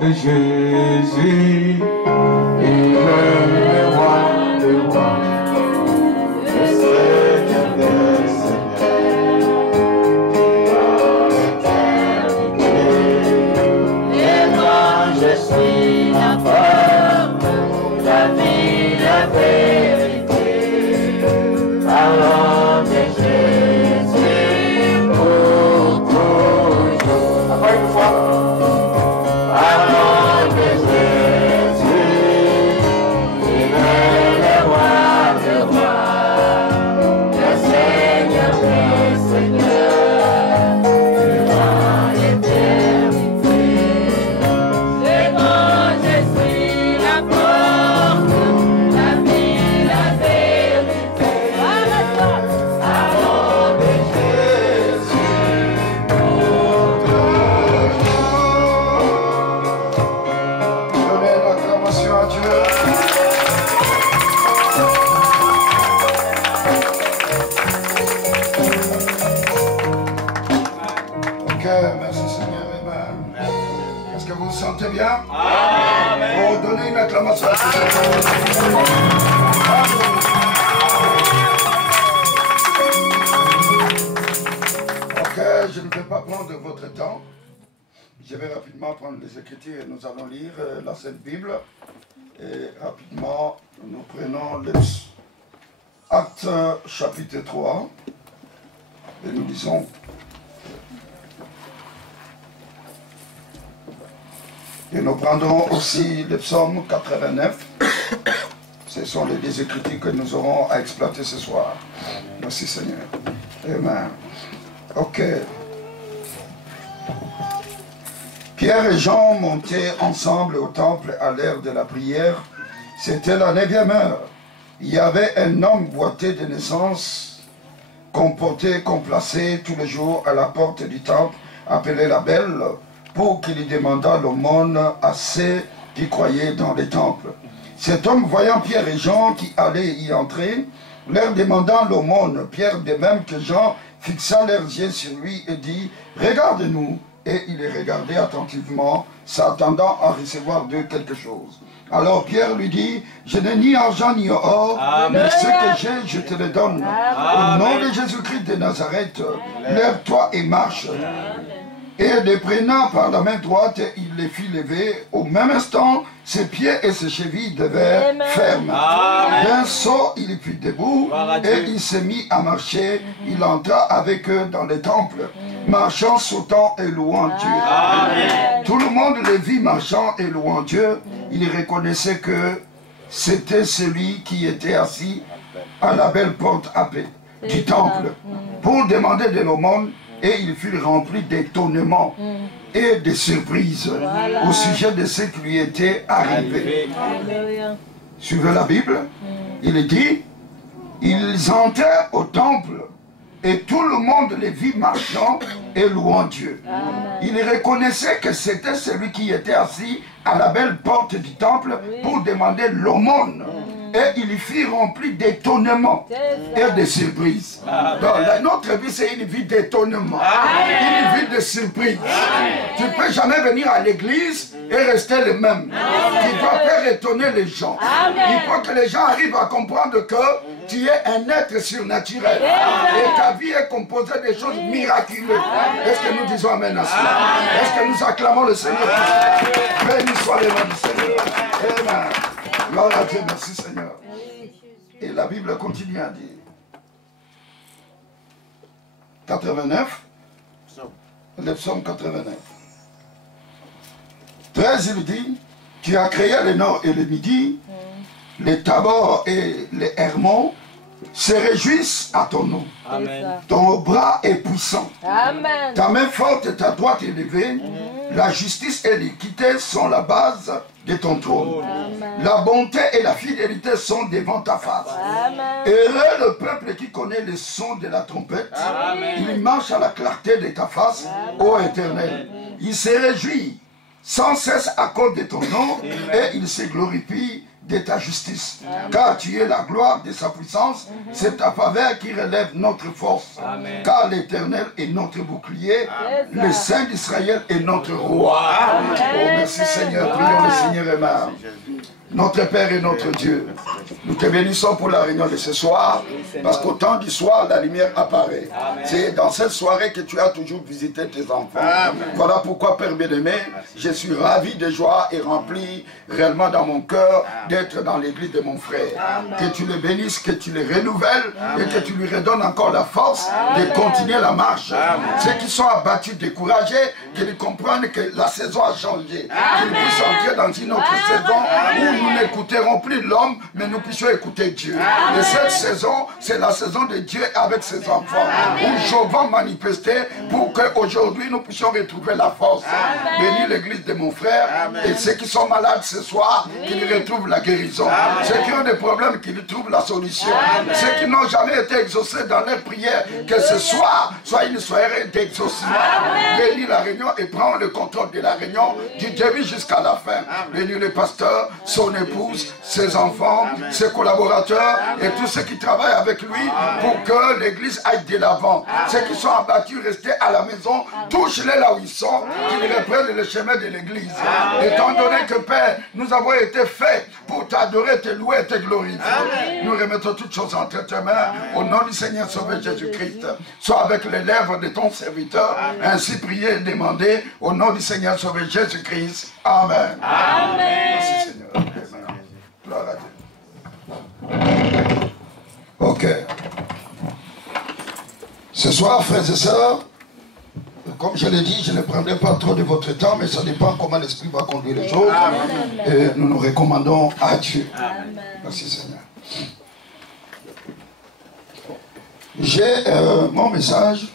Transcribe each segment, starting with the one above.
de Jésus, il est le roi des rois, le Seigneur des seigneurs. Et moi je suis la porte, la vie, la vérité. Parole de Jésus pour toujours. Encore une fois. Parole de Jésus, il est le roi des rois, le Seigneur des seigneurs, le roi d'éternité. Et moi je suis la porte, la vie, la vérité. Parole de Jésus pour toujours. Donnez l'acclamation à Dieu. Ok, merci Seigneur. Amen. Est-ce que vous vous sentez bien? Amen. Oh, donnez une acclamation à Dieu. Ok, je ne vais pas prendre votre temps. Je vais rapidement prendre les Écritures et nous allons lire la Sainte Bible. Et rapidement, nous prenons les Actes chapitre 3 et nous lisons. Et nous prendrons aussi le psaume 89. Ce sont les deux Écritures que nous aurons à exploiter ce soir. Merci Seigneur. Amen. Ok. Pierre et Jean montaient ensemble au temple à l'heure de la prière. C'était la 9e heure. Il y avait un homme boité de naissance, qu'on plaçait tous les jours à la porte du temple, appelé la Belle, pour qu'il lui demandât l'aumône à ceux qui croyaient dans les temples. Cet homme, voyant Pierre et Jean qui allaient y entrer, leur demandant l'aumône, Pierre, de même que Jean, fixa leurs yeux sur lui et dit « Regarde-nous ». Et il les regardait attentivement, s'attendant à recevoir d'eux quelque chose. Alors Pierre lui dit, je n'ai ni argent ni or, mais ce que j'ai, je te le donne. Au nom de Jésus-Christ de Nazareth, lève-toi et marche. Et les prenant par la main droite, il les fit lever. Au même instant, ses pieds et ses chevilles devinrent fermes. D'un saut, il fut debout et il se mit à marcher. Il entra avec eux dans le temple, marchant, sautant et louant Dieu. Tout le monde les vit marchant et louant Dieu. Il reconnaissait que c'était celui qui était assis à la belle porte âpée du temple pour demander de l'aumône. Et il fut rempli d'étonnement et de surprise au sujet de ce qui lui était arrivé. Suivez la Bible, il dit, ils entrèrent au temple et tout le monde les vit marchant et louant Dieu. Il reconnaissait que c'était celui qui était assis à la belle porte du temple pour demander l'aumône. Et il y fut rempli d'étonnement et de surprise. Donc, notre vie, c'est une vie d'étonnement, une vie de surprise. Tu ne peux jamais venir à l'église et rester le même. Tu dois faire étonner les gens. Il faut que les gens arrivent à comprendre que tu es un être surnaturel. Et ta vie est composée de choses miraculeuses. Est-ce que nous disons Amen à cela? Est-ce que nous acclamons le Seigneur? Béni soit le nom du Seigneur. Amen. Gloire à Dieu, merci Seigneur. Et la Bible continue à dire 89, le psaume 89. 13, il dit, tu as créé le nord et le midi, les Tabor et les Hermons se réjouissent à ton nom. Amen. Ton bras est puissant. Amen. Ta main forte et ta droite élevée. La justice et l'équité sont la base de ton trône. Amen. La bonté et la fidélité sont devant ta face. Amen. Heureux le peuple qui connaît le son de la trompette. Amen. Il marche à la clarté de ta face, ô Éternel. Il se réjouit sans cesse à cause de ton nom et il se glorifie de ta justice. Car tu es la gloire de sa puissance. C'est ta faveur qui relève notre force. Car l'Éternel est notre bouclier. Le Saint d'Israël est notre roi. Oh, merci Seigneur. Prions le Seigneur aimant. Notre Père et notre Dieu, nous te bénissons pour la réunion de ce soir, parce qu'au temps du soir, la lumière apparaît. C'est dans cette soirée que tu as toujours visité tes enfants. Voilà pourquoi, Père bien-aimé, je suis ravi de joie et rempli réellement dans mon cœur d'être dans l'église de mon frère. Que tu le bénisses, que tu le renouvelles et que tu lui redonnes encore la force de continuer la marche. Ceux qui sont abattus, découragés, qu'ils comprennent que la saison a changé. Qu'ils puissent entrer dans une autre saison où nous n'écouterons plus l'homme, mais nous puissions écouter Dieu. Et cette saison, c'est la saison de Dieu avec ses enfants. Où Job va manifester pour qu'aujourd'hui nous puissions retrouver la force. Bénis l'église de mon frère et ceux qui sont malades ce soir, qu'ils retrouvent la guérison. Ceux qui ont des problèmes, qu'ils trouvent la solution. Ceux qui n'ont jamais été exaucés dans leurs prières, que ce soir soit une soirée d'exaucement. Bénis la réunion et prends le contrôle de la réunion du début jusqu'à la fin. Bénis le pasteur, son épouse, ses enfants, ses collaborateurs et tous ceux qui travaillent avec lui pour que l'église aille de l'avant. Ceux qui sont abattus, restés à la maison, touche-les là où ils sont, qu'ils reprennent le chemin de l'église. Étant donné que Père, nous avons été faits pour t'adorer, te louer et te glorifier. Nous remettons toutes choses entre tes mains au nom du Seigneur Sauveur Jésus-Christ. Sois avec les lèvres de ton serviteur, ainsi prier et demander au nom du Seigneur Sauveur Jésus-Christ. Amen. Merci Seigneur. Amen. Gloire à Dieu. Ok. Ce soir, frères et sœurs, comme je l'ai dit, je ne prendrai pas trop de votre temps, mais ça dépend comment l'Esprit va conduire les choses. Et nous nous recommandons à Dieu. Merci Seigneur. J'ai mon message,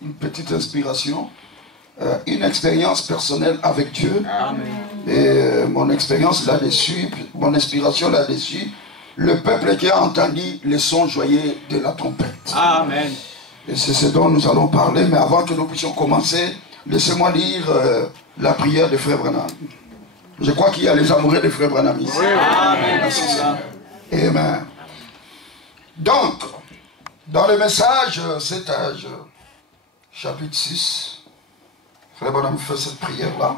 une petite inspiration, une expérience personnelle avec Dieu. Et mon expérience là-dessus, mon inspiration là-dessus, le peuple qui a entendu le son joyeux de la trompette. Amen. Et c'est ce dont nous allons parler, mais avant que nous puissions commencer, laissez-moi lire la prière de Frère Branham. Je crois qu'il y a les amoureux de Frère Branham ici. Amen. Merci Seigneur. Amen. Donc, dans le message, cet âge, chapitre 6, Frère Branham fait cette prière-là.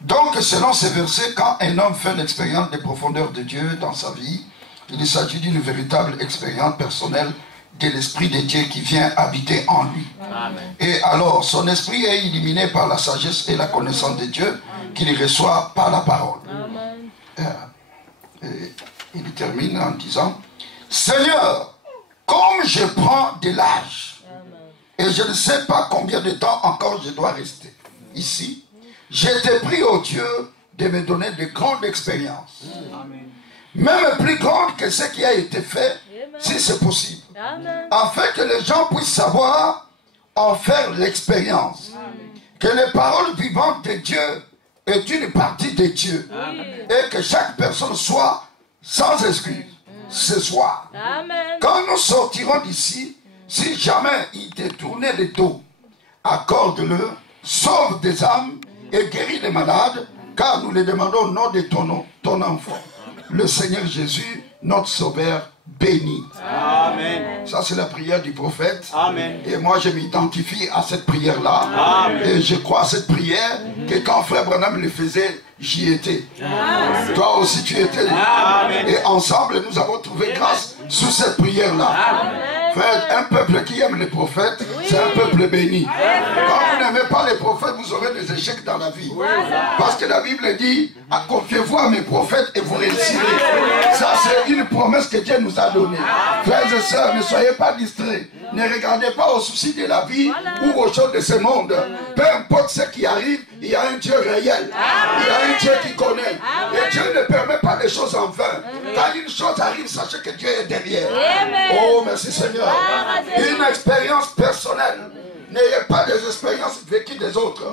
Donc, selon ces versets, quand un homme fait l'expérience des profondeurs de Dieu dans sa vie, il s'agit d'une véritable expérience personnelle de l'Esprit de Dieu qui vient habiter en lui. Amen. Et alors, son esprit est illuminé par la sagesse et la connaissance de Dieu qu'il reçoit par la parole. Et il termine en disant, Seigneur, comme je prends de l'âge, et je ne sais pas combien de temps encore je dois rester ici, je te prie, ô Dieu, de me donner de grandes expériences. Même plus grandes que ce qui a été fait, si c'est possible. Afin que les gens puissent savoir en faire l'expérience. Que les paroles vivantes de Dieu est une partie de Dieu. Et que chaque personne soit sans excuse ce soir. Quand nous sortirons d'ici, si jamais il t'est tourné le dos, accorde-le, sauve des âmes et guéris les malades, car nous les demandons au nom de ton enfant. Le Seigneur Jésus, notre Sauveur, béni. Amen. Ça, c'est la prière du prophète. Amen. Et moi, je m'identifie à cette prière-là. Et je crois à cette prière que quand Frère Branham le faisait, j'y étais. Amen. Toi aussi, tu étais. Amen. Et ensemble, nous avons trouvé grâce sous cette prière-là. Frère, un peuple qui aime les prophètes, c'est un peuple béni. Quand vous n'aimez pas les prophètes, vous aurez des échecs dans la vie. Parce que la Bible dit, confiez-vous à mes prophètes et vous réussirez. Ça, c'est une promesse que Dieu nous a donnée. Frères et sœurs, ne soyez pas distraits. Ne regardez pas aux soucis de la vie ou aux choses de ce monde. Peu importe ce qui arrive, il y a un Dieu réel. Il y a un Dieu qui connaît. Et Dieu ne permet pas les choses en vain. Quand une chose arrive, sachez que Dieu est derrière. Oh, merci Seigneur. Une expérience personnelle. N'ayez pas des expériences vécues des autres.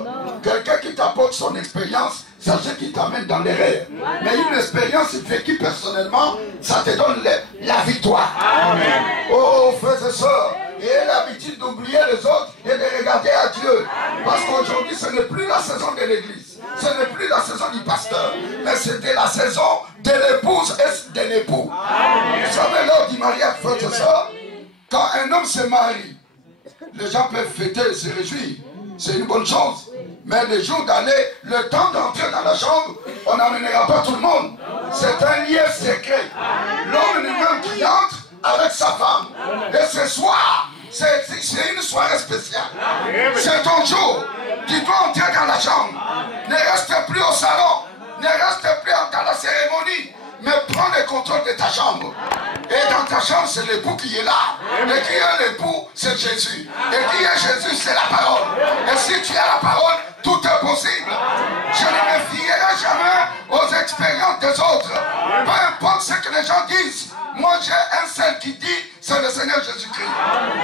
Quelqu'un qui t'apporte son expérience, sachez qu'il t'amène dans l'erreur. Mais une expérience vécue personnellement, ça te donne la victoire. Amen. Oh, frères et sœurs, ayez l'habitude d'oublier les autres et de regarder regardez à Dieu. Parce qu'aujourd'hui, ce n'est plus la saison de l'église. Ce n'est plus la saison du pasteur. Mais c'était la saison de l'épouse et de l'époux. Vous savez, lors du mariage, faites ça. Quand un homme se marie, les gens peuvent fêter, se réjouir. C'est une bonne chose. Mais le jour d'aller, le temps d'entrer dans la chambre, on n'amènera pas tout le monde. C'est un lieu secret. L'homme lui-même qui entre avec sa femme. Et ce soir, c'est une soirée spéciale. C'est ton jour. Tu dois entrer dans la chambre. Ne reste plus au salon. Ne reste plus dans la cérémonie. Mais prends le contrôle de ta chambre. Et dans ta chambre, c'est l'époux qui est là. Et qui est l'époux, c'est Jésus. Et qui est Jésus, c'est la parole. Et si tu as la parole, tout est possible. Je ne me fierai jamais aux expériences des autres. Peu importe ce que les gens disent. Moi, j'ai un seul qui dit, c'est le Seigneur Jésus-Christ.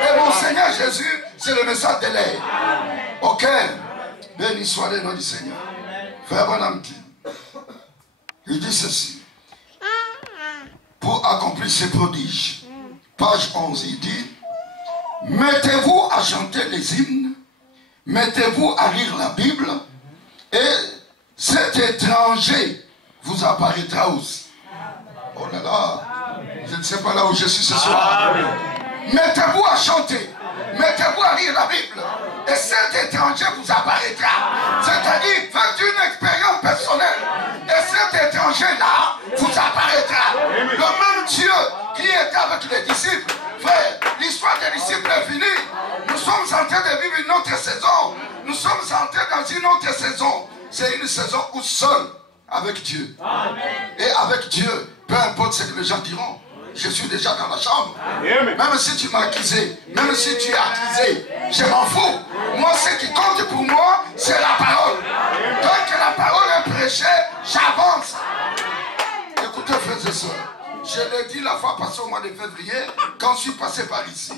Et mon Seigneur Jésus, c'est le message de l'air. Ok. Béni soit le nom du Seigneur. Frère Branham dit, il dit ceci. Pour accomplir ces prodiges. Page 11, il dit, mettez-vous à chanter des hymnes, mettez-vous à lire la Bible, et cet étranger vous apparaîtra aussi. Oh là là, je ne sais pas là où je suis ce soir. Mettez-vous à chanter, mettez-vous à lire la Bible, et cet étranger vous apparaîtra. C'est-à-dire, faites une expérience personnelle, et cet étranger-là vous apparaîtra. Le même Dieu qui était avec les disciples, frère, l'histoire des disciples est finie. Nous sommes en train de vivre une autre saison. Nous sommes entrés dans une autre saison. C'est une saison où seul, avec Dieu. Et avec Dieu, peu importe ce que les gens diront, je suis déjà dans la chambre. Même si tu m'as accusé, même si tu as accusé, je m'en fous. Moi, ce qui compte pour moi, c'est la parole. Donc que la parole est prêchée, j'avance. Écoutez, frères et sœurs, je l'ai dit la fois passée au mois de février, quand je suis passé par ici.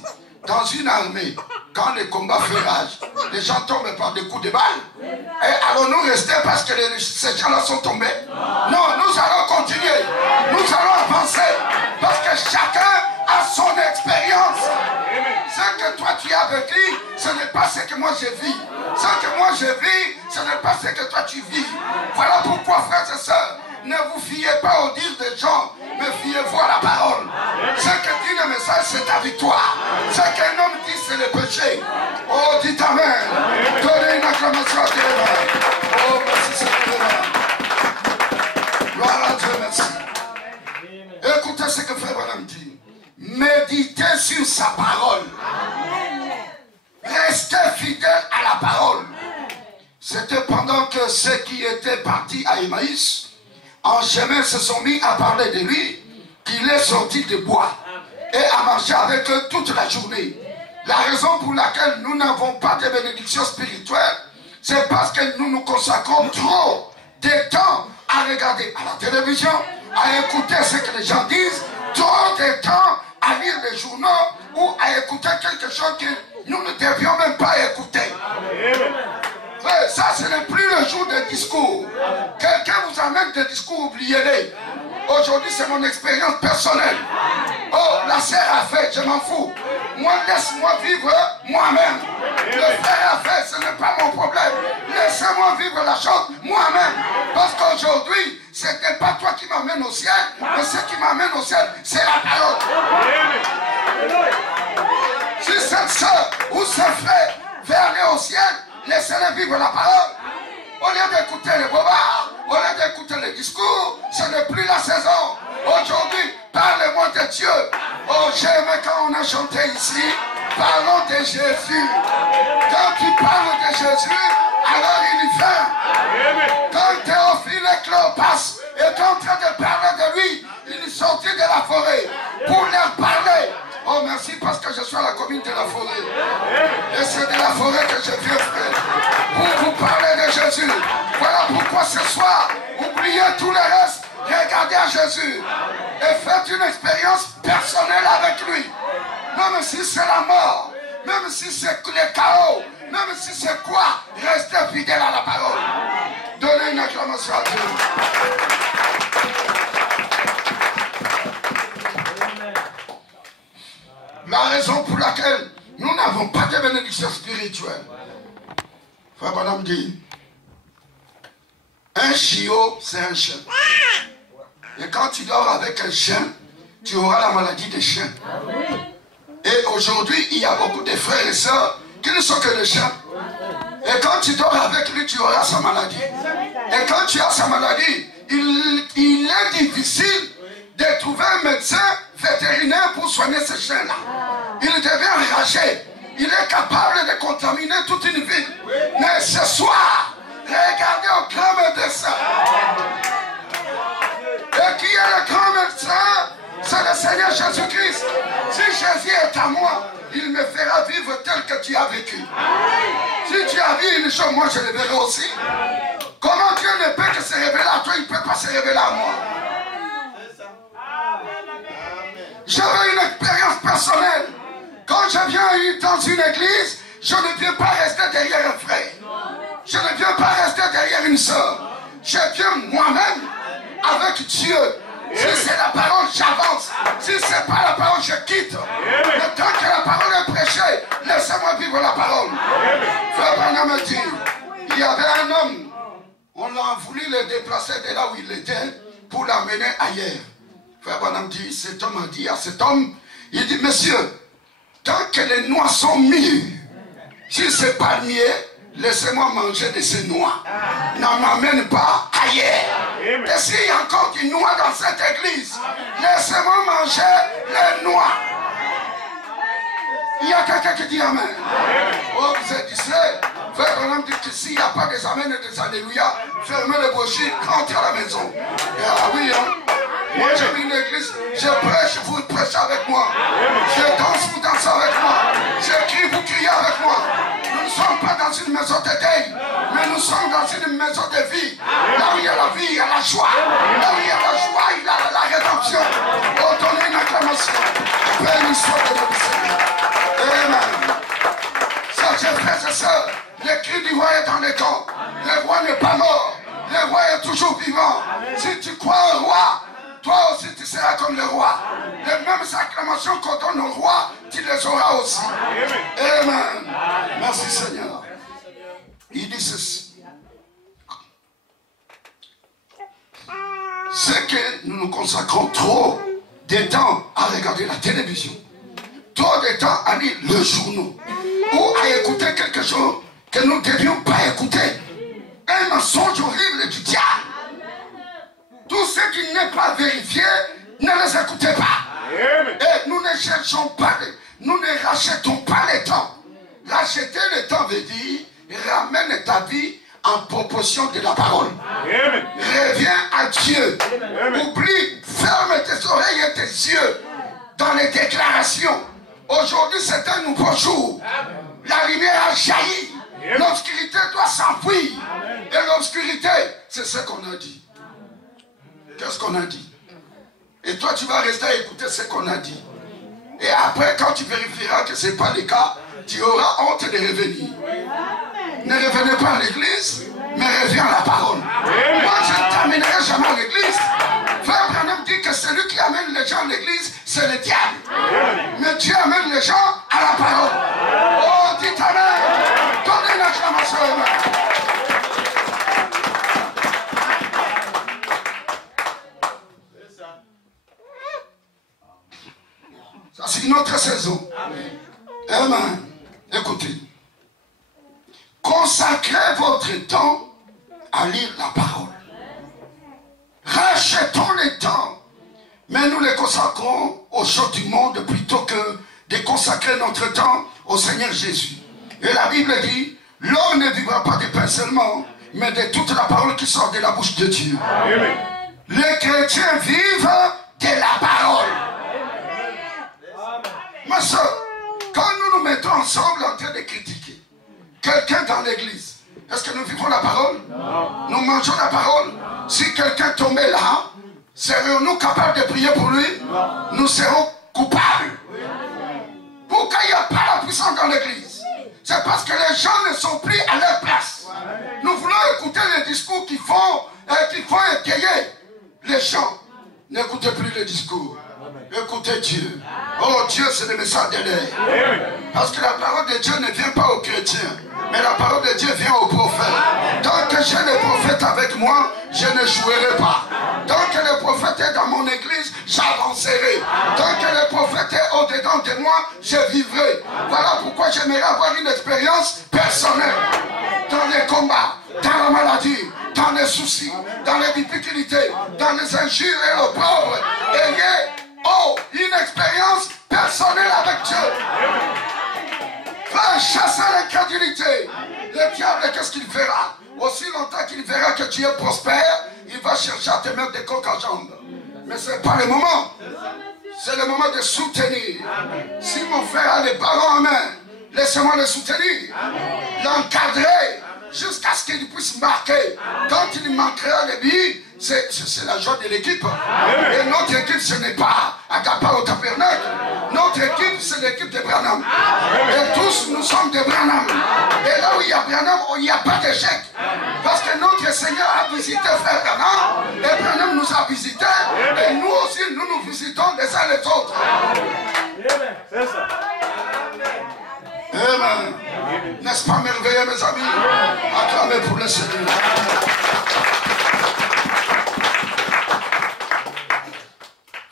Dans une armée, quand les combats font rage, les gens tombent par des coups de balle. Et allons-nous rester parce que ces gens-là sont tombés? Non, nous allons continuer. Nous allons avancer. Parce que chacun a son expérience. Ce que toi tu as vécu, ce n'est pas ce que moi je vis. Ce que moi je vis, ce n'est pas ce que toi tu vis. Voilà pourquoi, frères et sœurs, ne vous fiez pas au dire des gens, mais fiez-vous à la parole. Ce que dit le message, c'est ta victoire. Ce qu'un homme dit, c'est le péché. Oh, dites Amen. Donnez une acclamation à Dieu. Oh, merci Seigneur. Gloire à Dieu, merci. Écoutez ce que Frère Branham dit. Méditez sur sa parole. Restez fidèles à la parole. C'était pendant que ceux qui étaient partis à Emmaüs, en chemin, se sont mis à parler de lui, qu'il est sorti de bois et a marché avec eux toute la journée. La raison pour laquelle nous n'avons pas de bénédiction spirituelle, c'est parce que nous nous consacrons trop de temps à regarder à la télévision, à écouter ce que les gens disent, trop de temps à lire les journaux ou à écouter quelque chose que nous ne devions même pas écouter. Ça, ce n'est plus le jour des discours. Quelqu'un vous amène des discours, oubliez-les. Aujourd'hui, c'est mon expérience personnelle. Oh, la sœur a fait, je m'en fous. Moi, laisse-moi vivre moi-même. Le frère a fait, ce n'est pas mon problème. Laissez-moi vivre la chose moi-même. Parce qu'aujourd'hui, ce n'est pas toi qui m'amène au ciel, mais ce qui m'amène au ciel, c'est la parole. Si cette sœur ou ce frère veut aller au ciel, laissez-les vivre la parole. Au lieu d'écouter les bobards, au lieu d'écouter les discours, ce n'est plus la saison. Aujourd'hui, parlez-moi de Dieu. Oh, j'aime quand on a chanté ici, parlons de Jésus. Quand tu parles de Jésus, alors il y vient. Quand Théophile et Cléopas est en train de parler de lui, il est sorti de la forêt pour leur parler. Oh, merci parce que je suis à la commune de la forêt. Et c'est de la forêt que je viens, frère, pour vous parler de Jésus. Voilà pourquoi ce soir, oubliez tout le reste, regardez à Jésus et faites une expérience personnelle avec lui. Même si c'est la mort, même si c'est le chaos, même si c'est quoi, restez fidèle à la parole. Donnez une acclamation à Dieu. La raison pour laquelle Nous n'avons pas de bénédiction spirituelle. Frère Bonhomme dit, un chiot, c'est un chien. Et quand tu dors avec un chien, tu auras la maladie des chiens. Et aujourd'hui, il y a beaucoup de frères et sœurs qui ne sont que des chiens. Et quand tu dors avec lui, tu auras sa maladie. Et quand tu as sa maladie, il est difficile de trouver un médecin vétérinaire pour soigner ce chien-là. Il devient enragé. Il est capable de contaminer toute une ville. Mais ce soir, regardez au grand médecin. Et qui est le grand médecin? C'est le Seigneur Jésus-Christ. Si Jésus est à moi, il me fera vivre tel que tu as vécu. Si tu as vu une chose, moi je le verrai aussi. Comment Dieu ne peut que se révéler à toi, il ne peut pas se révéler à moi. J'avais une expérience personnelle. Quand je viens dans une église, je ne viens pas rester derrière un frère. Je ne viens pas rester derrière une soeur. Je viens moi-même avec Dieu. Si c'est la parole, j'avance. Si ce n'est pas la parole, je quitte. Mais tant que la parole est prêchée, laissez-moi vivre la parole. Frère Branham me dit, il y avait un homme, on a voulu le déplacer de là où il était pour l'amener ailleurs. Frère Branham dit, cet homme a dit à cet homme, il dit, monsieur, tant que les noix sont mûres, si ce n'est pas mieux, laissez-moi manger de ces noix. N'en m'amène pas ailleurs. Et s'il y a encore du noix dans cette église, laissez-moi manger les noix. Il y a quelqu'un qui dit Amen. Oh, vous êtes distrait. Frère Branham dit que s'il n'y a pas des Amen et des Alléluia, fermez les brochures, rentrez à la maison. Et ah oui, hein. Moi j'ai mis une église, je prêche, vous prêchez avec moi. Je danse, vous dansez avec moi. J'écris, vous criez avec moi. Nous ne sommes pas dans une maison de deuil, mais nous sommes dans une maison de vie. Là où il y a la vie, il y a la joie. Là où il y a la joie, il y a la rédemption. Oh, donnez une acclamation. Béni soit le nom du Seigneur. Amen. Sachez, frères et sœurs, le cri du roi est dans les temps. Le roi n'est pas mort. Le roi est toujours vivant. Si tu crois au roi, toi aussi tu seras comme le roi. Les mêmes acclamations qu'on donne au roi, tu les auras aussi. Amen. Merci Seigneur. Il dit ceci. C'est que nous nous consacrons trop de temps à regarder la télévision. Trop de temps à lire le journal. Ou à écouter quelque chose que nous ne devions pas écouter. Un mensonge horrible du diable. Tout ce qui n'est pas vérifié, ne les écoutez pas. Et nous ne cherchons pas, nous ne rachetons pas le temps. Racheter le temps veut dire ramène ta vie en proportion de la parole. Reviens à Dieu. Oublie, ferme tes oreilles et tes yeux dans les déclarations. Aujourd'hui c'est un nouveau jour. La lumière a jailli. L'obscurité doit s'enfuir. Et l'obscurité, c'est ce qu'on a dit. Qu'est-ce qu'on a dit? Et toi, tu vas rester à écouter ce qu'on a dit. Et après, quand tu vérifieras que ce n'est pas le cas, tu auras honte de revenir. Ne revenez pas à l'église, mais reviens à la parole. Moi, je ne t'amènerai jamais à l'église. Frère Branham dit que celui qui amène les gens à l'église, c'est le diable. Mais Dieu amène les gens à la parole. Oh, dites Amen. Donnez une acclamation. Ça, c'est une autre saison. Amen. Écoutez. Consacrez votre temps à lire la parole. Rachetons le temps, mais nous les consacrons aux choses du monde plutôt que de consacrer notre temps au Seigneur Jésus. Et la Bible dit, l'homme ne vivra pas de pain seulement, mais de toute la parole qui sort de la bouche de Dieu. Amen. Les chrétiens vivent de la parole. Ma soeur, quand nous nous mettons ensemble en train de critiquer quelqu'un dans l'église, est-ce que nous vivons la parole? Non. Nous mangeons la parole? Non. Si quelqu'un tombait là, serions-nous capables de prier pour lui? Non. Nous serons coupables. Oui. Pourquoi il n'y a pas la puissance dans l'église? C'est parce que les gens ne sont plus à leur place. Nous voulons écouter les discours qui font égayer les gens. N'écoutez plus les discours. Écoutez Dieu. Oh Dieu, c'est le message de l'air. Parce que la parole de Dieu ne vient pas aux chrétiens, mais la parole de Dieu vient aux prophètes. Tant que j'ai le prophète avec moi, je ne jouerai pas. Tant que le prophète est dans mon église, j'avancerai. Tant que le prophète est au-dedans de moi, je vivrai. Voilà pourquoi j'aimerais avoir une expérience personnelle. Dans les combats, dans la maladie, dans les soucis, dans les difficultés, dans les injures et l'opprobre. Ayez une expérience personnelle avec Dieu. Va chasser l'incrédulité. Le diable, qu'est-ce qu'il fera? Aussi longtemps qu'il verra que tu es prospère, il va chercher à te mettre des coques en jambes. Mais ce n'est pas le moment. C'est le moment de soutenir. Si mon frère a les ballons en main, laissez-moi le soutenir, l'encadrer, jusqu'à ce qu'il puisse marquer. Quand il manquera les billes, c'est la joie de l'équipe. Et notre équipe, ce n'est pas Agapa au tabernacle. Notre équipe, c'est l'équipe de Branham. Et tous, nous sommes de Branham. Et là où il y a Branham, il n'y a pas d'échec. Parce que notre Seigneur a visité Frère Branham. Et Branham nous a visités. Et nous aussi, nous visitons les uns les autres. C'est ça. Amen. N'est-ce pas merveilleux, mes amis? Acclamez pour le Seigneur.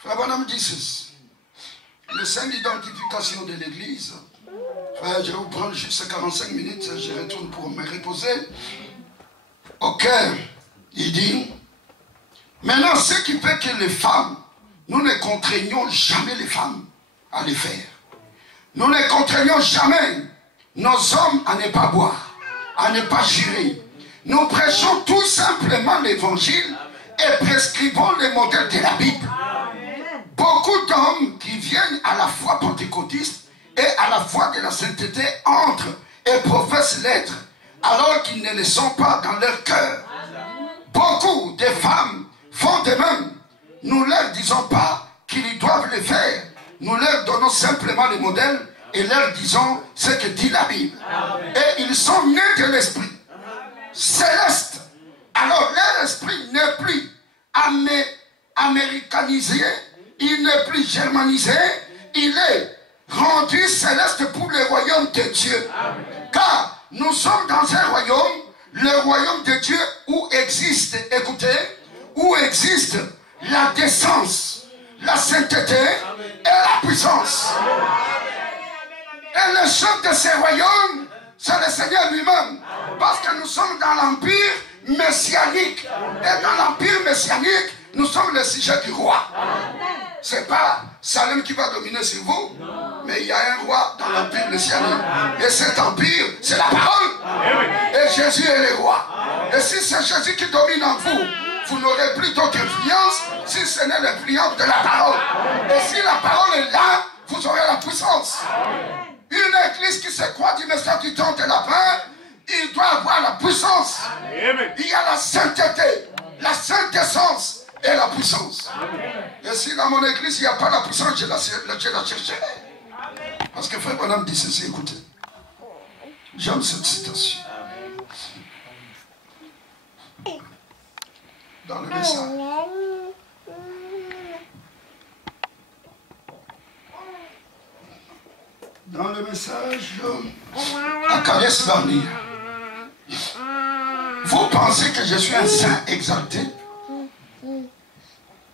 Frère Branham dit ceci. Le sein d'identification de l'Église. Frère, je vais vous prendre juste 45 minutes. Je retourne pour me reposer. Ok. Il dit, maintenant, ce qui fait que les femmes, nous ne contraignons jamais les femmes à le faire. Nous ne contraignons jamais nos hommes à ne pas boire, à ne pas jurer. Nous prêchons tout simplement l'évangile et prescrivons les modèles de la Bible. Beaucoup d'hommes qui viennent à la foi pentecôtiste et à la foi de la sainteté entrent et professent l'être alors qu'ils ne le sont pas dans leur cœur. Beaucoup de femmes font de même. Nous ne leur disons pas qu'ils doivent le faire. Nous leur donnons simplement le modèle et leur disons ce que dit la Bible. Et ils sont nés de l'esprit céleste. Alors leur esprit n'est plus américanisé, il n'est plus germanisé, il est rendu céleste pour le royaume de Dieu. Car nous sommes dans un royaume, le royaume de Dieu où existe, écoutez, où existe la décence, la sainteté et la puissance. Et le chef de ce royaume, c'est le Seigneur lui-même. Parce que nous sommes dans l'empire messianique. Et dans l'empire messianique, nous sommes le sujet du roi. Ce n'est pas Salem qui va dominer sur vous, mais il y a un roi dans l'empire messianique. Et cet empire, c'est la parole. Et Jésus est le roi. Et si c'est Jésus qui domine en vous, vous n'aurez plus d'autre influence si ce n'est l'influence de la parole. Et si la parole est là, vous aurez la puissance. Une église qui se croit du message du temps de la paix, il doit avoir la puissance. Il y a la sainteté, la sainte essence et la puissance. Et si dans mon église il n'y a pas la puissance, je la chercherai. Parce que Frère Branham dit ceci, écoutez. J'aime cette citation. Dans le message. Dans le message à Kades Barney. Vous pensez que je suis un saint exalté?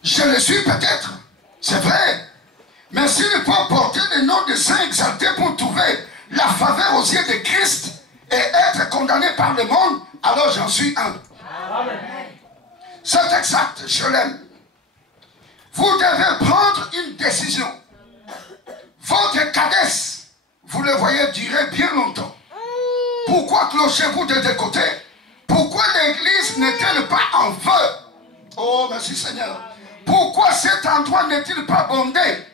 Je le suis peut-être, c'est vrai. Mais s'il faut porter le nom de saint exalté pour trouver la faveur aux yeux de Christ et être condamné par le monde, alors j'en suis un. C'est exact, je l'aime. Vous devez prendre une décision. Votre Kades, vous le voyez durer bien longtemps. Pourquoi clochez-vous de deux côtés? Pourquoi l'église n'est-elle pas en feu? Oh, merci Seigneur. Pourquoi cet endroit n'est-il pas bondé?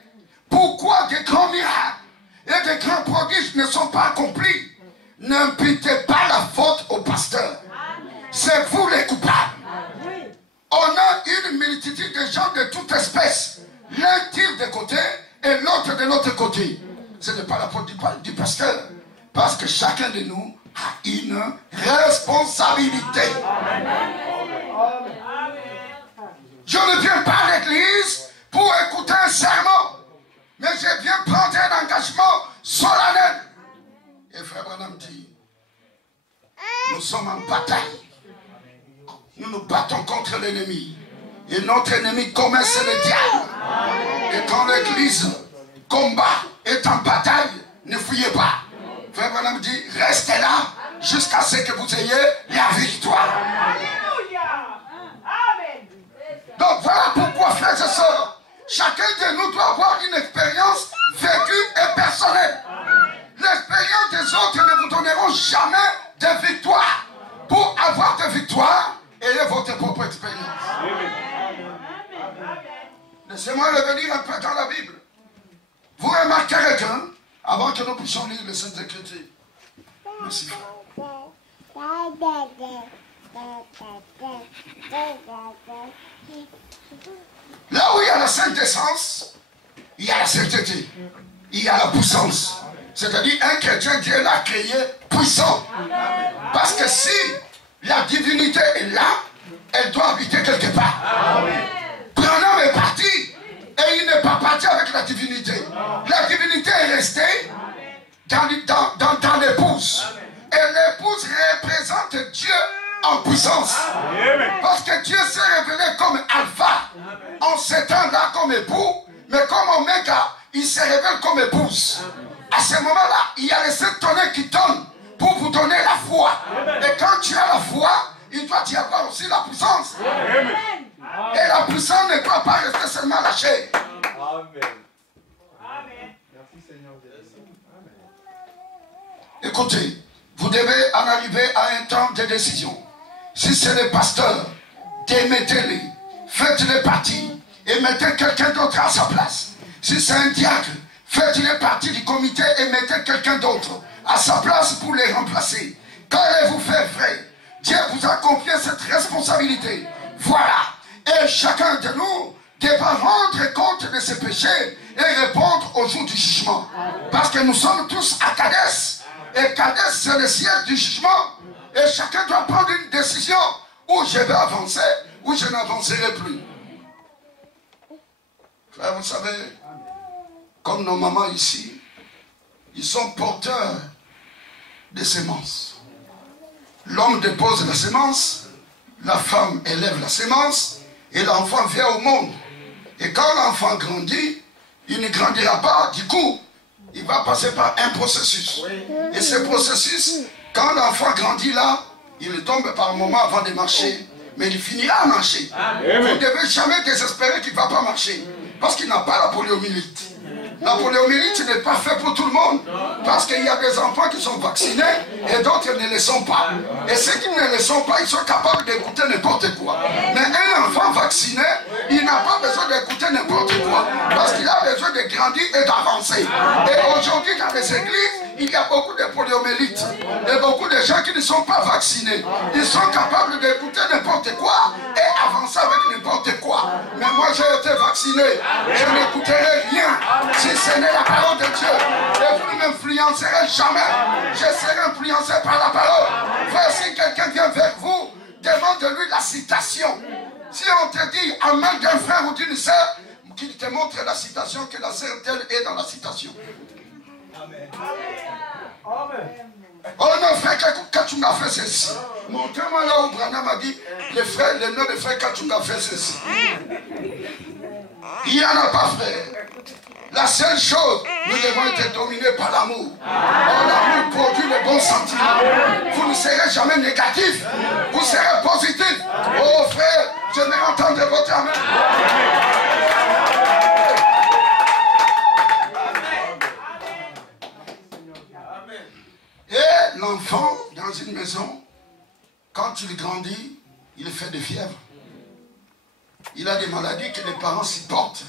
Pourquoi des grands miracles et des grands prodiges ne sont pas accomplis? N'imputez pas la faute au pasteur. C'est vous les coupables. On a une multitude de gens de toute espèce. L'un tire de côté et l'autre de l'autre côté. Ce n'est pas la faute du pasteur. Parce que chacun de nous a une responsabilité. Je ne viens pas à l'église pour écouter un sermon, mais je viens prendre un engagement solennel. Et frère Branham dit, nous sommes en bataille. Nous nous battons contre l'ennemi. Et notre ennemi commun, c'est le diable. Et quand l'église combat, est en bataille, ne fuyez pas. Frère Branham dit, restez là jusqu'à ce que vous ayez la victoire. Donc voilà pourquoi, frères et sœurs, chacun de nous doit avoir une expérience vécue et personnelle. L'expérience des autres ne vous donneront jamais de victoire. Pour avoir de victoire, ayez votre propre expérience. Laissez-moi revenir un peu dans la Bible. Vous remarquerez que, avant que nous puissions lire les Saintes Écritures, merci frère. Là où il y a la sainte essence, il y a la sainteté, il y a la puissance. C'est-à-dire un chrétien, Dieu l'a créé puissant. Parce que si la divinité est là, elle doit habiter quelque part. Branham est parti et il n'est pas parti avec la divinité. La divinité est restée dans l'épouse. Et l'épouse représente Dieu en puissance. Parce que Dieu s'est révélé comme alpha en ce temps-là comme époux, mais comme oméga, il se révèle comme épouse. À ce moment-là, il y a les sept tonnerres qui donnent pour vous donner la foi. Et quand tu as la foi, il doit y avoir aussi la puissance. Et la puissance ne doit pas rester seulement lâchée. Écoutez, vous devez en arriver à un temps de décision. Si c'est le pasteur, démettez-les, faites-les partir et mettez quelqu'un d'autre à sa place. Si c'est un diacre, faites-les partie du comité et mettez quelqu'un d'autre à sa place pour les remplacer. Qu'allez-vous faire, frère? Dieu vous a confié cette responsabilité. Voilà. Et chacun de nous devra rendre compte de ses péchés et répondre au jour du jugement. Parce que nous sommes tous à Kadès. Et Kadès, c'est le siège du jugement. Et chacun doit prendre une décision où je vais avancer, ou je n'avancerai plus. Frère, vous savez, comme nos mamans ici, ils sont porteurs de semences. L'homme dépose la semence, la femme élève la semence, et l'enfant vient au monde. Et quand l'enfant grandit, il ne grandira pas du coup. Il va passer par un processus. Et ce processus, quand l'enfant grandit là, il tombe par moment avant de marcher. Mais il finira à marcher. Vous ne devez jamais désespérer qu'il ne va pas marcher. Parce qu'il n'a pas la poliomyélite. La poliomyélite n'est pas faite pour tout le monde. Parce qu'il y a des enfants qui sont vaccinés et d'autres ne le sont pas. Et ceux qui ne le sont pas, ils sont capables d'écouter n'importe quoi. Mais un enfant vacciné, il n'a pas besoin d'écouter n'importe quoi. Parce qu'il a besoin de grandir et d'avancer. Et aujourd'hui, dans les églises, il y a beaucoup de poliomyélites et beaucoup de gens qui ne sont pas vaccinés. Ils sont capables d'écouter n'importe quoi et avancer avec n'importe quoi. Mais moi, j'ai été vacciné. Je n'écouterai rien si ce n'est la parole de Dieu. Et vous ne m'influencerez jamais. Je serai influencé par la parole. Frère, si quelqu'un vient vers vous, demande-lui la citation. Si on te dit en main d'un frère ou d'une sœur, qu'il te montre la citation, que la sœur telle est dans la citation. Amen. Oh non, frère Kachunga fait ceci. Montrez-moi là où Branham a dit le nom de frère Kachunga fait ceci. Il n'y en a pas, frère. La seule chose, nous devons être dominés par l'amour. Oh, l'amour produit les bons sentiments. Vous ne serez jamais négatif. Vous serez positif. Oh frère, j'aimerais entendre votre amen. Et l'enfant, dans une maison, quand il grandit, il fait des fièvres. Il a des maladies que les parents supportent.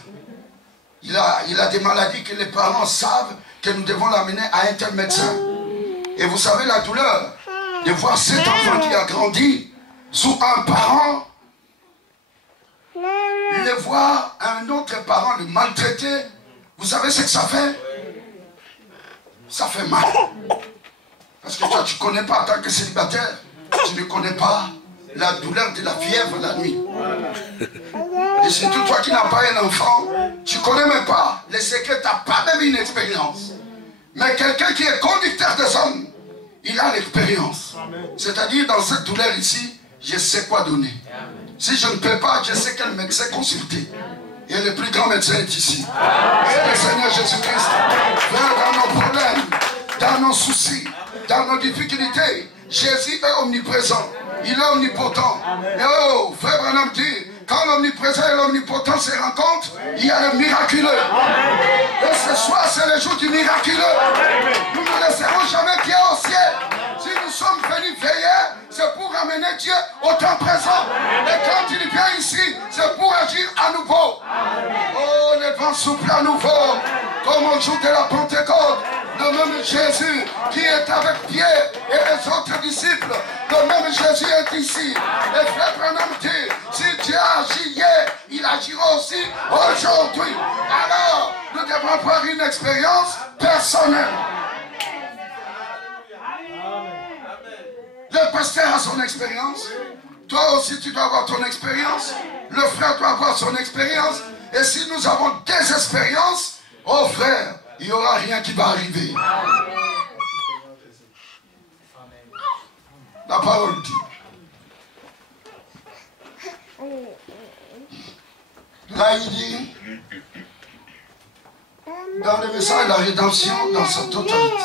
Il a des maladies que les parents savent que nous devons l'amener à un tel médecin. Et vous savez la douleur de voir cet enfant qui a grandi sous un parent, le voir un autre parent le maltraiter. Vous savez ce que ça fait? Ça fait mal. Parce que toi, tu ne connais pas en tant que célibataire, tu ne connais pas la douleur de la fièvre la nuit. Et surtout toi qui n'as pas un enfant, tu ne connais même pas les secrets, tu n'as pas même une expérience. Mais quelqu'un qui est conducteur des hommes, il a l'expérience. C'est-à-dire dans cette douleur ici, je sais quoi donner. Si je ne peux pas, je sais quel médecin consulter. Et le plus grand médecin est ici. C'est le Seigneur Jésus-Christ. Dans nos problèmes, dans nos soucis, dans nos difficultés, Jésus est omniprésent. Il est omnipotent. Et oh, frère Branham dit, quand l'omniprésent et l'omnipotent se rencontrent, il y a le miraculeux. Et ce soir, c'est le jour du miraculeux. Nous ne laisserons jamais Dieu au ciel. Si nous sommes venus veiller, c'est pour ramener Dieu au temps présent. Et quand il vient ici, c'est pour agir à nouveau. Oh, les vents soufflent à nouveau, comme au jour de la Pentecôte. Le même Jésus qui est avec Pierre et les autres disciples, le même Jésus est ici. Et frère Branham dit, si Dieu agit hier, il agira aussi aujourd'hui. Alors, nous devons avoir une expérience personnelle. Le pasteur a son expérience. Toi aussi, tu dois avoir ton expérience. Le frère doit avoir son expérience. Et si nous avons des expériences, oh frère, il n'y aura rien qui va arriver. La parole dit. Là, il dit, dans le message de la rédemption, dans sa totalité,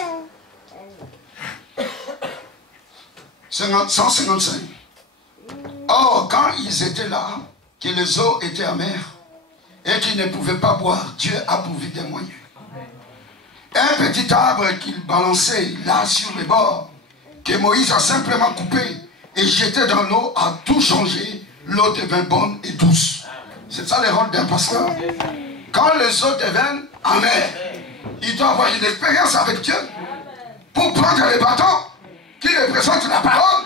155. Or, quand ils étaient là, que les eaux étaient amères et qu'ils ne pouvaient pas boire, Dieu a pourvu des moyens. Un petit arbre qu'il balançait là sur les bords, que Moïse a simplement coupé et jeté dans l'eau, a tout changé. L'eau devint bonne et douce. C'est ça le rôle d'un pasteur. Quand les eaux deviennent amères, il doit avoir une expérience avec Dieu pour prendre les bâtons qui représentent la parole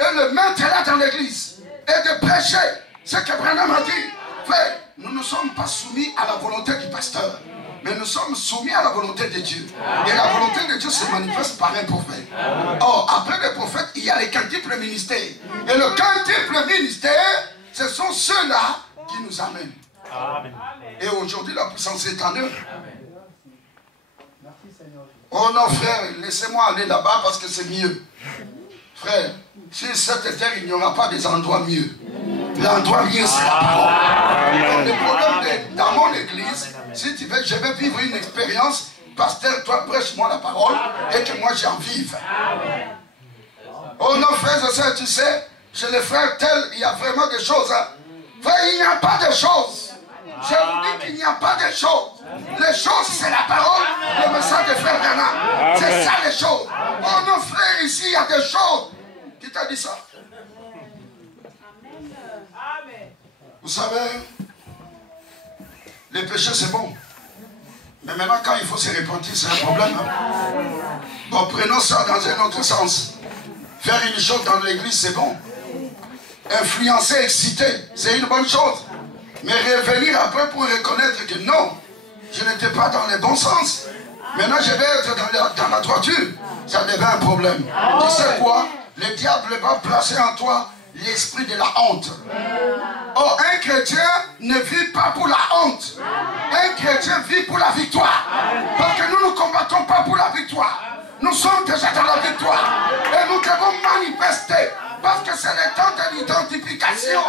et le mettre là dans l'église et de prêcher ce que Branham a dit. Frère, nous ne sommes pas soumis à la volonté du pasteur, mais nous sommes soumis à la volonté de Dieu. Et la volonté de Dieu se manifeste par un prophète. Or, après le prophète, il y a les quintuples ministères. Et le quintuple ministère, ce sont ceux-là qui nous amènent. Amen. Et aujourd'hui, la puissance est en eux. Oh non, frère, laissez-moi aller là-bas parce que c'est mieux. Frère, sur cette terre, il n'y aura pas des endroits mieux. L'endroit mieux, c'est la parole. Donc, le problème dans mon église, si tu veux, je vais vivre une expérience. Pasteur, toi, prêche-moi la parole et que moi, j'en vive. Oh non, frère, tu sais, chez les frères tels, il y a vraiment des choses. Hein. Frère, il n'y a pas de choses. Je vous dis qu'il n'y a pas de choses. Les choses, c'est la parole, le message de frère Branham. C'est ça les choses. Oh non, frère, ici, il y a des choses. Qui t'a dit ça? Vous savez, les péchés, c'est bon. Mais maintenant, quand il faut se repentir, c'est un problème. Hein? Bon, prenons ça dans un autre sens. Faire une chose dans l'église, c'est bon. Influencer, exciter, c'est une bonne chose. Mais revenir après pour reconnaître que non, je n'étais pas dans le bon sens. Maintenant, je vais être dans la droiture. Ça devient un problème. Tu sais quoi? Le diable va placer en toi l'esprit de la honte. Oh, un chrétien ne vit pas pour la honte. Un chrétien vit pour la victoire. Parce que nous ne combattons pas pour la victoire. Nous sommes déjà dans la victoire. Et nous devons manifester. Parce que c'est le temps de l'identification.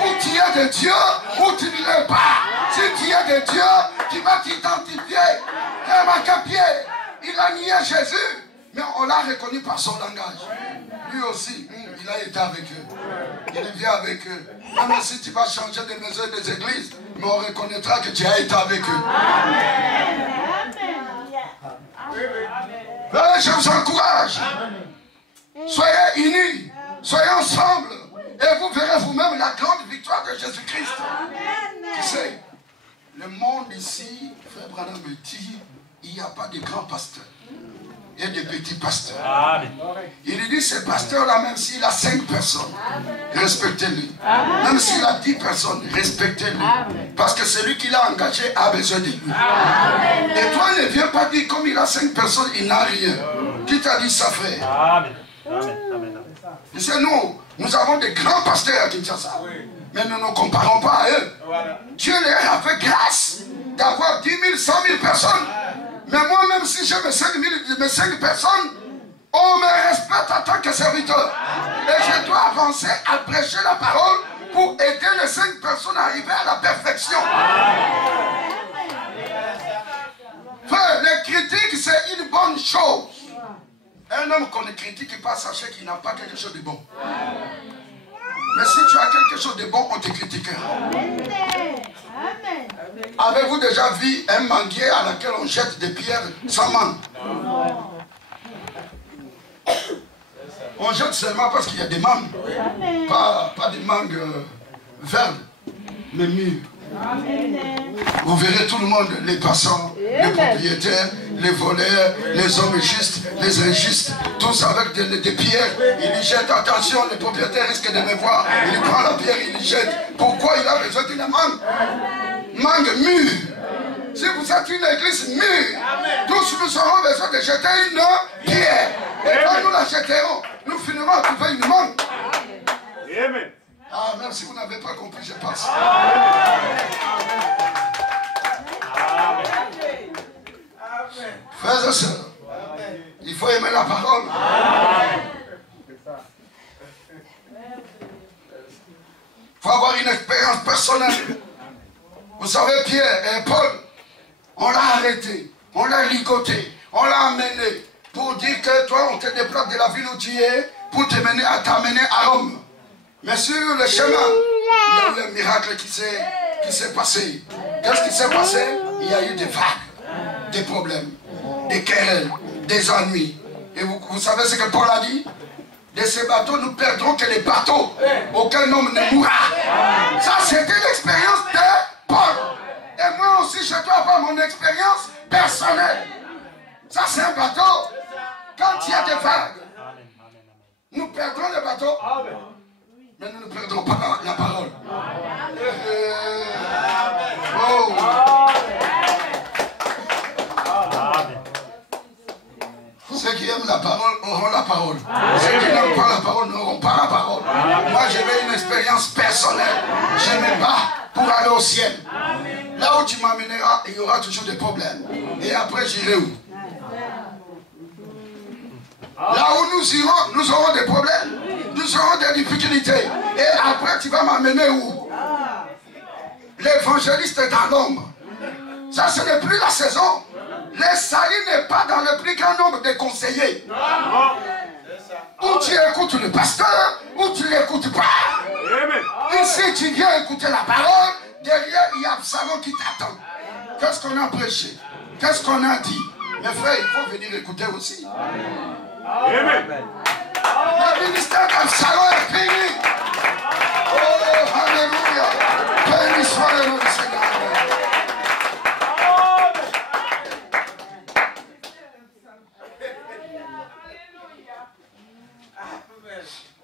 Où tu es de Dieu, ou tu ne l'es pas. Si tu es de Dieu, tu vas t'identifier. Et Pierre, il a nié Jésus. Mais on l'a reconnu par son langage. Lui aussi, il a été avec eux. Il vient avec eux. Même si tu vas changer de maison et des églises, mais on reconnaîtra que tu as été avec eux. Amen. Je vous encourage. Soyez unis. Soyez ensemble. Et vous verrez vous-même la grande victoire de Jésus-Christ. Tu sais, le monde ici, frère Branham me dit, il n'y a pas de grands pasteurs. Il y a des petits pasteurs. Amen. Il dit, ce pasteur-là, même s'il a 5 personnes, respectez-le. Même s'il a 10 personnes, respectez-le. Parce que celui qui l'a engagé a besoin de lui. Amen. Et toi, ne viens pas dire, comme il a 5 personnes, il n'a rien. Qui t'a dit ça, frère? Amen. Amen. Tu sais, nous avons des grands pasteurs à Kinshasa. Mais nous ne nous comparons pas à eux. Dieu leur a fait grâce d'avoir 10 000, 100 000 personnes. Mais moi-même, si j'ai mes 5 personnes, on me respecte en tant que serviteur. Et je dois avancer à prêcher la parole pour aider les 5 personnes à arriver à la perfection. Frère, les critiques, c'est une bonne chose. Un homme qu'on ne critique pas, sachez qu'il n'a pas quelque chose de bon. Mais si tu as quelque chose de bon, on te critiquera. Avez-vous déjà vu un manguier à laquelle on jette des pierres sans mangue? On jette seulement parce qu'il y a des mangues. Pas des mangues vertes, mais mûres. Vous verrez tout le monde, les passants, les propriétaires, les voleurs, les hommes justes, les injustes, tous avec des pierres. Ils y jettent. Attention, le propriétaire risque de me voir. Il prend la pierre, il y jette. Pourquoi il a besoin d'une mangue? Mangue mûre. Si vous êtes une église mûre, tous nous aurons besoin de jeter une pierre. Et quand nous la jetterons, nous finirons à trouver une mangue. Amen. Ah, même si vous n'avez pas compris, je passe. Frères et sœurs, il faut aimer la parole. Il faut avoir une expérience personnelle. Vous savez, Pierre et Paul, on l'a arrêté, on l'a ligoté, on l'a amené pour dire que toi, on te déplace de la ville où tu es pour t'amener à Rome. Mais sur le chemin, il y a eu un miracle qui s'est passé. Qu'est-ce qui s'est passé? Il y a eu des vagues, des problèmes, des querelles, des ennuis. Et vous savez ce que Paul a dit? De ces bateaux, nous perdrons que les bateaux. Aucun homme ne mourra. Ça, c'était l'expérience de Paul. Et moi aussi, je dois avoir mon expérience personnelle. Ça, c'est un bateau. Quand il y a des vagues, nous perdrons le bateau. Mais nous ne perdrons pas la parole. Oh. Ceux qui aiment la parole auront la parole. Ceux qui n'aiment pas la parole n'auront pas la parole. Moi, j'ai une expérience personnelle. Je me bats pour aller au ciel. Là où tu m'amèneras, il y aura toujours des problèmes. Et après, j'irai où? Là où nous irons, nous aurons des problèmes. Nous aurons des difficultés. Et après, tu vas m'amener où? L'évangéliste est dans l'ombre. Ça, ce n'est plus la saison. Le salut n'est pas dans le plus grand nombre de conseillers. Ou tu écoutes le pasteur, ou tu ne l'écoutes pas. Ici, tu viens écouter la parole. Derrière, il y a Absalom qui t'attend. Qu'est-ce qu'on a prêché? Qu'est-ce qu'on a dit? Mes frères, il faut venir écouter aussi. Amen. Le ministère d'Absalom est fini. Oh, alléluia. Béni soit le nom du Seigneur.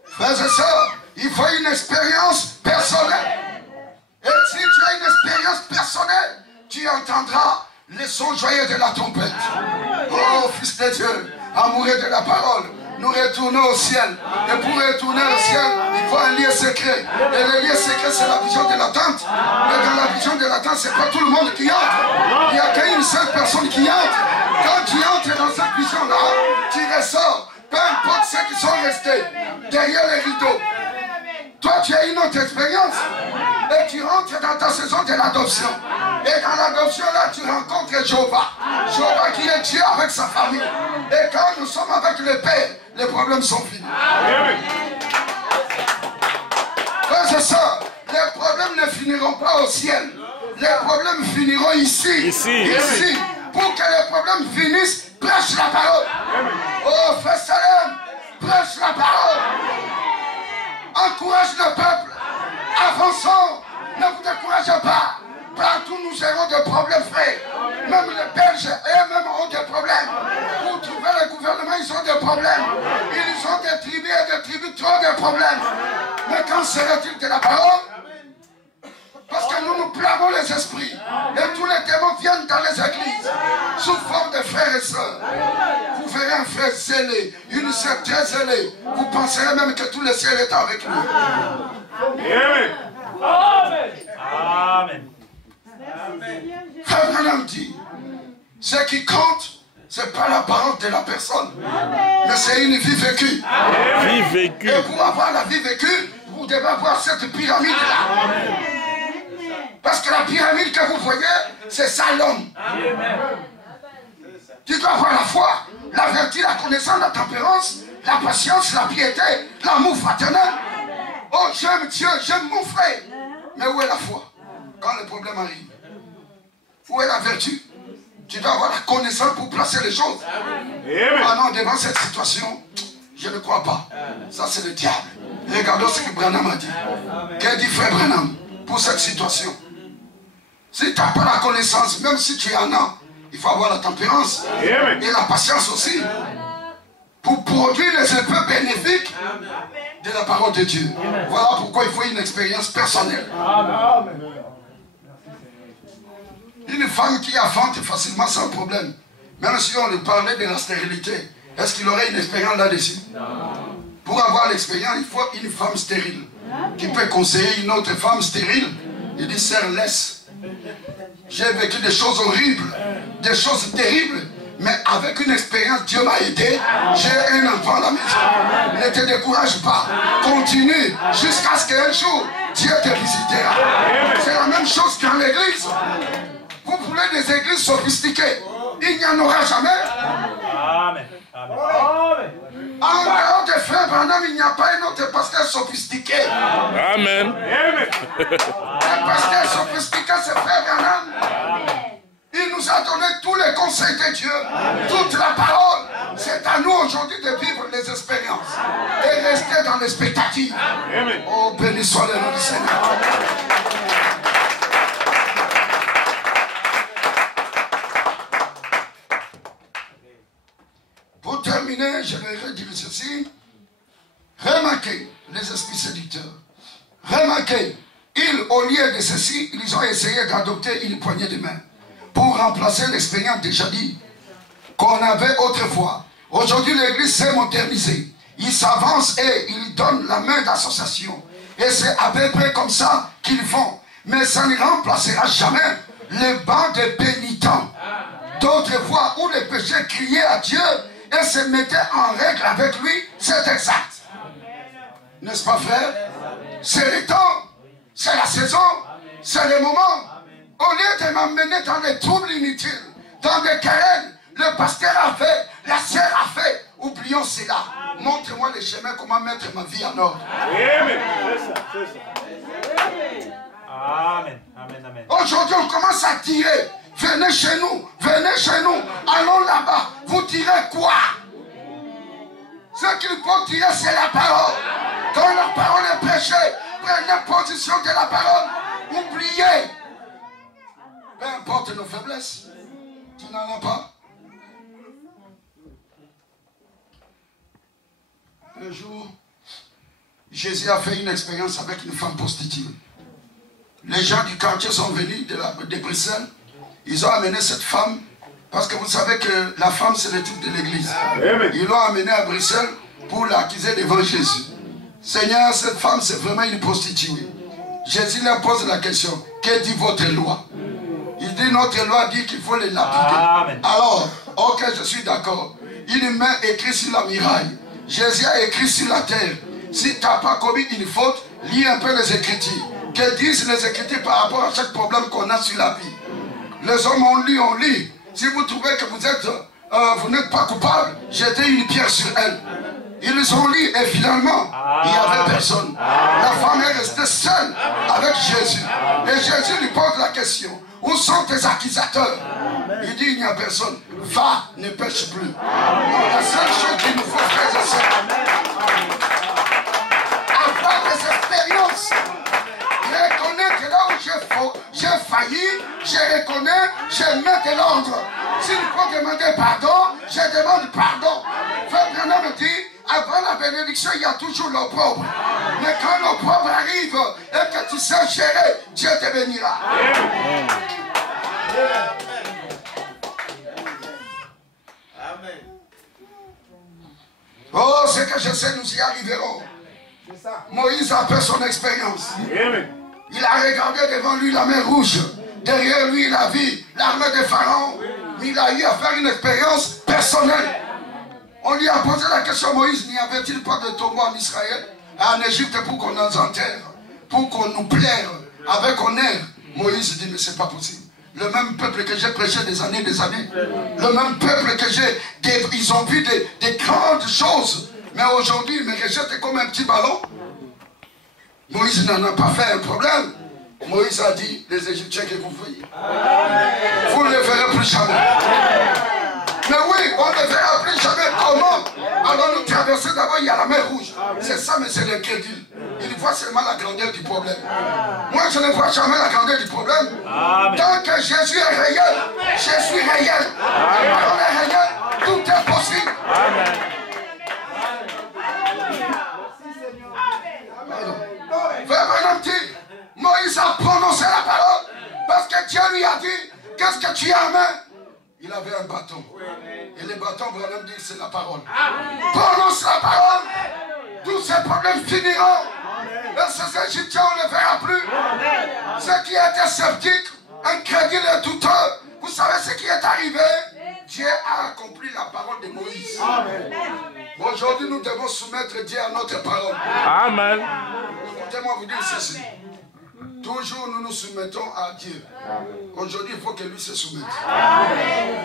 Frères et sœurs, il faut une expérience personnelle. Et si tu as une expérience personnelle, tu entendras les sons joyeux de la trompette. Oh, Fils de Dieu, amoureux de la parole, nous retournons au ciel. Et pour retourner au ciel, il faut un lieu secret. Et le lieu secret, c'est la vision de l'attente. Et dans la vision de l'attente, ce n'est pas tout le monde qui entre. Il n'y a qu'une seule personne qui entre. Quand tu entres dans cette vision-là, tu ressors. Peu importe ceux qui sont restés derrière les rideaux. Toi, tu as une autre expérience. Et tu rentres dans ta saison de l'adoption. Et dans l'adoption, là, tu rencontres Jéhovah. Jéhovah qui est Dieu avec sa famille. Et quand nous sommes avec le Père, les problèmes sont finis. Frères et sœurs, les problèmes ne finiront pas au ciel. Les problèmes finiront ici. Ici. Pour que les problèmes finissent, prêche la parole. Oh, Frère Salem, prêche la parole. Encourage le peuple. Avançons. Ne vous découragez pas. Partout nous aurons des problèmes, frères. Même les Belges eux-mêmes ont des problèmes. Pour trouver le gouvernement, ils ont des problèmes. Ils ont des tribus et des tribus, trop de problèmes. Mais quand sera-t-il de la parole? Parce que nous plavons les esprits. Et tous les démons viennent dans les églises. Sous forme de frères et sœurs. Vous verrez un frère zélé, une sœur très zélée. Vous penserez même que tout le ciel est avec nous. Amen. Frère Branham dit, ce qui compte, ce n'est pas la parole de la personne, mais c'est une vie vécue. Vie vécue. Et pour avoir la vie vécue, vous devez avoir cette pyramide-là. Parce que la pyramide que vous voyez, c'est ça l'homme. Tu dois avoir la foi, la vertu, la connaissance, la tempérance, la patience, la piété, l'amour fraternel. Oh, j'aime Dieu, j'aime mon frère. Mais où est la foi quand le problème arrive? Où est la vertu? Tu dois avoir la connaissance pour placer les choses. Ah non, devant cette situation, je ne crois pas. Ça, c'est le diable. Regardons ce que Branham a dit. Qu'est-ce dit frère Branham pour cette situation? Si tu n'as pas la connaissance, même si tu en as, il faut avoir la tempérance et la patience aussi pour produire les effets bénéfiques de la parole de Dieu. Voilà pourquoi il faut une expérience personnelle. Une femme qui affante facilement sans problème, même si on lui parlait de la stérilité, est-ce qu'il aurait une expérience là-dessus? Pour avoir l'expérience, il faut une femme stérile qui peut conseiller une autre femme stérile. Il dit, sœur, laisse. J'ai vécu des choses horribles, des choses terribles, mais avec une expérience, Dieu m'a aidé. J'ai un enfant à la maison. Ne te décourage pas. Continue jusqu'à ce qu'un jour, Dieu te visitera. C'est la même chose qu'en l'église. Vous voulez des églises sophistiquées. Il n'y en aura jamais. Amen. En dehors de frère Branham, il n'y a pas un autre pasteur sophistiqué. Amen. Un pasteur sophistiqué, c'est frère Branham. Il nous a donné tous les conseils de Dieu, toute la parole. C'est à nous aujourd'hui de vivre les expériences et rester dans l'expectative. Oh, béni soit le nom du Seigneur. Pour terminer, je vais dire ceci. Remarquez les esprits séducteurs. Remarquez, au lieu de ceci, ils ont essayé d'adopter une poignée de main pour remplacer l'expérience déjà dit qu'on avait autrefois. Aujourd'hui, l'église s'est modernisée. Ils s'avancent et ils donnent la main d'association. Et c'est à peu près comme ça qu'ils font. Mais ça ne remplacera jamais les bancs de pénitents. D'autrefois, où les péchés criaient à Dieu et se mettaient en règle avec lui, c'est exact. N'est-ce pas, frère? C'est le temps, c'est la saison, c'est le moment. Au lieu de m'emmener dans des troubles inutiles, dans des querelles, le pasteur a fait, la sœur a fait, oublions cela. Montre-moi le chemin, comment mettre ma vie en ordre. Amen. Amen. Amen. Aujourd'hui, on commence à tirer. Venez chez nous, allons là-bas. Vous tirez quoi? Ce qu'il faut tirer, c'est la parole. Quand la parole est prêchée, prenez position de la parole. Oubliez. Peu importe nos faiblesses, tu n'en as pas. Un jour, Jésus a fait une expérience avec une femme prostituée. Les gens du quartier sont venus de Bruxelles. Ils ont amené cette femme, parce que vous savez que la femme c'est le type de l'église. Ils l'ont amenée à Bruxelles pour l'accuser devant Jésus. Seigneur, cette femme c'est vraiment une prostituée. Jésus leur pose la question, que dit votre loi? Il dit, notre loi dit qu'il faut les lapider. Alors, ok, je suis d'accord. Une main écrit sur la muraille. Jésus a écrit sur la terre. Si tu n'as pas commis une faute, lis un peu les Écritures. Que disent les Écritures par rapport à chaque problème qu'on a sur la vie? Les hommes on lit. Si vous trouvez que vous n'êtes pas coupable, jetez une pierre sur elle. Ils ont lu et finalement, il n'y avait personne. La femme est restée seule avec Jésus. Et Jésus lui pose la question, où sont tes accusateurs? Il dit, il n'y a personne. Va, ne pêche plus. Donc, la seule chose qu'il nous faut, frères et sœurs, avoir des expériences. Je reconnais que là où j'ai failli, je reconnais, je mets de l'ordre. S'il faut demander pardon, je demande pardon. Frère Branham me dit, avant la bénédiction, il y a toujours l'opprobre. Mais quand l'opprobre arrive et que tu sais gérer, Dieu te bénira. Amen. Oh, ce que je sais, nous y arriverons. Moïse a fait son expérience. Il a regardé devant lui la mer rouge. Derrière lui, il a vu l'armée de Pharaon. Mais il a eu à faire une expérience personnelle. On lui a posé la question, Moïse, n'y avait-il pas de tombeau en Israël, en Égypte, pour qu'on nous enterre, pour qu'on nous plaire avec honneur? Moïse dit, mais c'est pas possible. Le même peuple que j'ai prêché des années, le même peuple que ils ont vu des grandes choses, mais aujourd'hui, ils me rejettent comme un petit ballon. Moïse n'en a pas fait un problème. Moïse a dit, les Égyptiens que vous voyez, vous ne les verrez plus jamais. Mais oui, on ne verra plus jamais. Comment allons-nous traverser? D'abord, il y a la mer rouge. C'est ça, mais c'est l'incrédule. Il voit seulement la grandeur du problème. Moi, je ne vois jamais la grandeur du problème. Tant que Jésus est réel, je suis réel. La parole est réelle, tout est possible. Amen. Frère Branham dit, Moïse a prononcé la parole parce que Dieu lui a dit, qu'est-ce que tu as en main? Il avait un bâton. Et le bâton, Branham dit, c'est la parole. Prononce la parole. Tous ces problèmes finiront. Et ces Égyptiens, on ne les verra plus. Ceux qui étaient sceptiques, incrédules et douteux, vous savez ce qui est arrivé? Dieu a accompli la parole de Moïse. Aujourd'hui, nous devons soumettre Dieu à notre parole. Amen. Écoutez-moi vous dire ceci. Toujours nous nous soumettons à Dieu. Aujourd'hui, il faut que lui se soumette.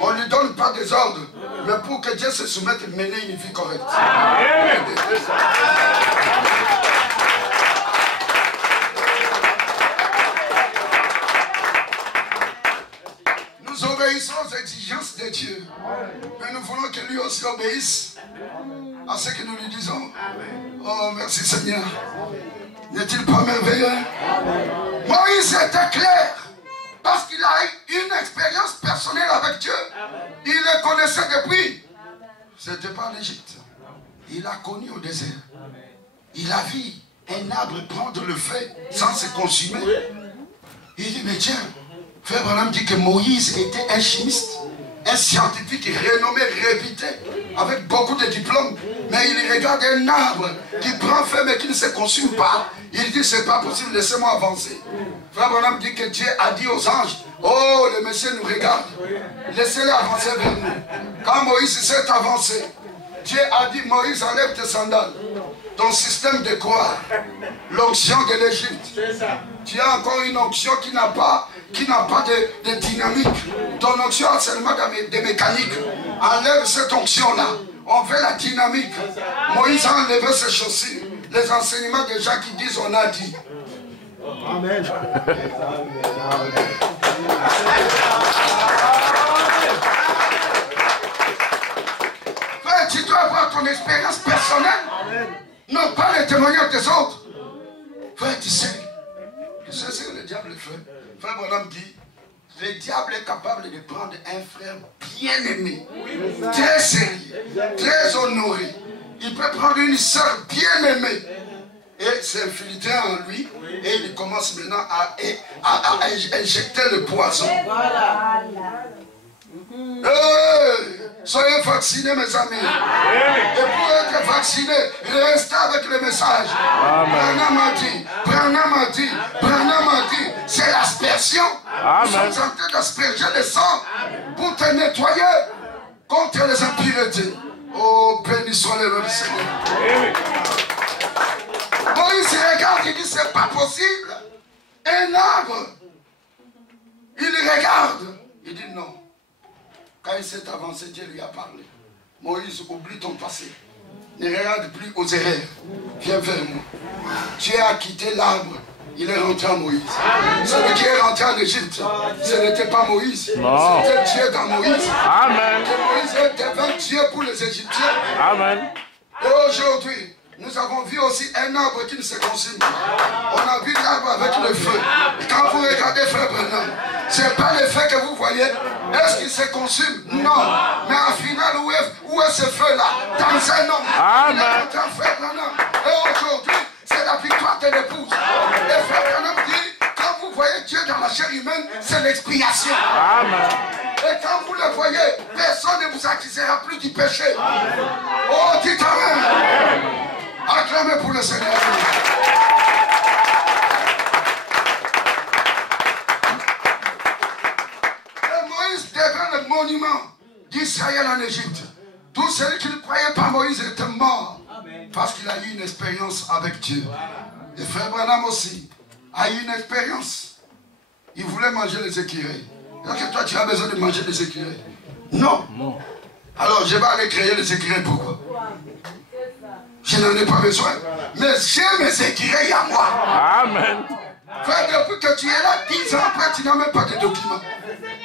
On ne lui donne pas des ordres, mais pour que Dieu se soumette, mener une vie correcte. Nous obéissons aux exigences de Dieu, mais nous voulons que lui aussi obéisse à ce que nous lui disons. Oh, merci Seigneur. N'est-il pas merveilleux? Moïse était clair parce qu'il a eu une expérience personnelle avec Dieu. Il le connaissait depuis. Ce n'était pas en Égypte. Il l'a connu au désert. Il a vu un arbre prendre le feu sans se consumer. Il dit, mais tiens, Frère Branham dit que Moïse était un chimiste, un scientifique renommé, réputé, avec beaucoup de diplômes. Mais il regarde un arbre qui prend feu mais qui ne se consume pas. Il dit, c'est pas possible, laissez-moi avancer. Frère Branham dit que Dieu a dit aux anges, oh, le monsieur nous regarde, laissez-le avancer vers nous. Quand Moïse s'est avancé, Dieu a dit, Moïse, enlève tes sandales. Ton système de quoi? L'onction de l'Égypte. Tu as encore une onction qui n'a pas de dynamique. Ton onction a seulement des mécaniques. Enlève cette onction-là. On veut la dynamique. Moïse a enlevé ses chaussures. Les enseignements des gens qui disent on a dit. Amen. Frère, tu dois avoir ton expérience personnelle. Non pas les témoignages des autres. Frère, tu sais ce que le diable fait. Frère Branham dit, le diable est capable de prendre un frère bien aimé, très sérieux, très honoré. Il peut prendre une soeur bien aimée et s'infiltrer en lui et il commence maintenant à injecter le poison. Soyez vaccinés, mes amis. Et pour être vaccinés, restez avec le message. Branham a dit, c'est l'aspersion. Nous sommes en train d'asperger le sang pour te nettoyer contre les impuretés. Oh, béni soit le nom du Seigneur. Moïse regarde, il dit, c'est pas possible. Un arbre. Il regarde. Il dit non. Quand il s'est avancé, Dieu lui a parlé. Moïse, oublie ton passé. Ne regarde plus aux erreurs. Viens vers moi. Dieu a quitté l'arbre. Il est rentré en Moïse. Celui qui est rentré en Égypte, ce n'était pas Moïse. C'était Dieu dans Moïse. Amen. Et Moïse est devant Dieu pour les Égyptiens. Amen. Et aujourd'hui, nous avons vu aussi un arbre qui ne se consume pas. On a vu l'arbre avec le feu. Quand vous regardez Frère Branham, ce n'est pas le feu que vous voyez. Est-ce qu'il se consume? Non. Mais en final, où est ce feu-là? Dans un homme. Amen. Il est Frère Branham. Et aujourd'hui, c'est la victoire de l'épouse. Et Frère Branham dit, quand vous voyez Dieu dans la chair humaine, c'est l'expiation. Amen. Et quand vous le voyez, personne ne vous accusera plus du péché. Oh, dites Amen. Acclamez pour le Seigneur. monument d'Israël en Égypte. Tous ceux qui ne croyaient pas Moïse étaient morts. Parce qu'il a eu une expérience avec Dieu. Et frère Branham aussi a eu une expérience. Il voulait manger les écureuils. Est-ce que toi tu as besoin de manger des écureuils? Non. Alors je vais aller créer les écureuils. Pourquoi? Je n'en ai pas besoin. Mais j'ai mes écureuils à moi. Amen. Frère, depuis que tu es là, 10 ans après, tu n'as même pas de documents.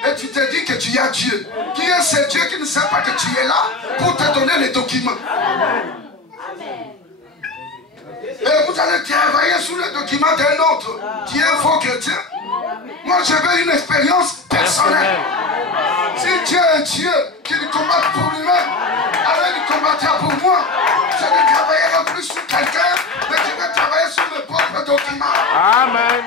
Et tu te dis que tu as Dieu. Qui est ce Dieu qui ne sait pas que tu es là pour te donner les documents? Et vous allez travailler sous le document d'un autre qui est un faux chrétien. Moi, je veux une expérience personnelle. Si Dieu est un Dieu qui le combat pour lui-même, alors il combattra pour moi. Je ne travaillerai plus sur quelqu'un, mais je vais travailler sur mes propres documents. Amen.